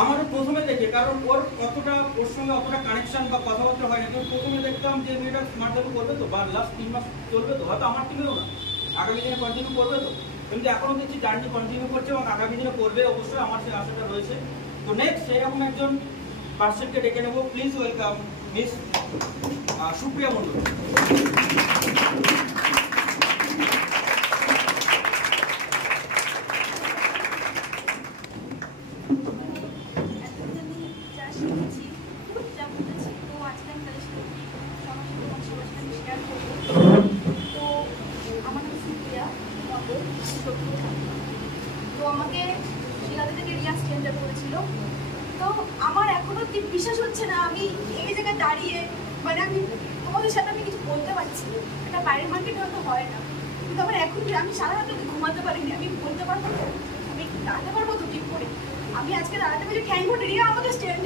আমার প্রথমে দেখে, কারণ ওর সঙ্গে অতটা কানেকশন বা কথাবার্তা হয় না, কিন্তু প্রথমে দেখতাম যে মেয়েটা স্মার্ট ভ্যালু করবে তো, বা লাস্ট 3 মাস চলবে তো, হয়তো আমার টিমেও না, আগামী দিনে কন্টিনিউ করবে তো, কিন্তু এখনও দেখছি জার্নি কন্টিনিউ করছে এবং আগামী দিনে করবে অবশ্যই, আমার সেই আশাটা রয়েছে। তো নেক্সট এরকম একজন পার্সনকে ডেকে নেবো, প্লিজ ওয়েলকাম মিস সুপ্রিয়া মণ্ডল। তো আমাকে শিলাদা থেকে রিয়াজ কেন্দ্র করেছিল। তো আমার এখনো ঠিক বিশ্বাস হচ্ছে না আমি এই জায়গায় দাঁড়িয়ে, মানে আমি তোমাদের সাথে আমি কিছু বলতে পারছি। এটা বাইরের মার্কেটে হয়তো হয় না, কিন্তু আমার এখন আমি সারা রাত ঘুমাতে পারিনি। আমি বলতে পারবো তো, আমি দাঁড়াতে পারবো তো ঠিক করে। আমি আজকে দাঁড়াতে পারছি থ্যাংক গড রিয়া আমাকে স্টেজ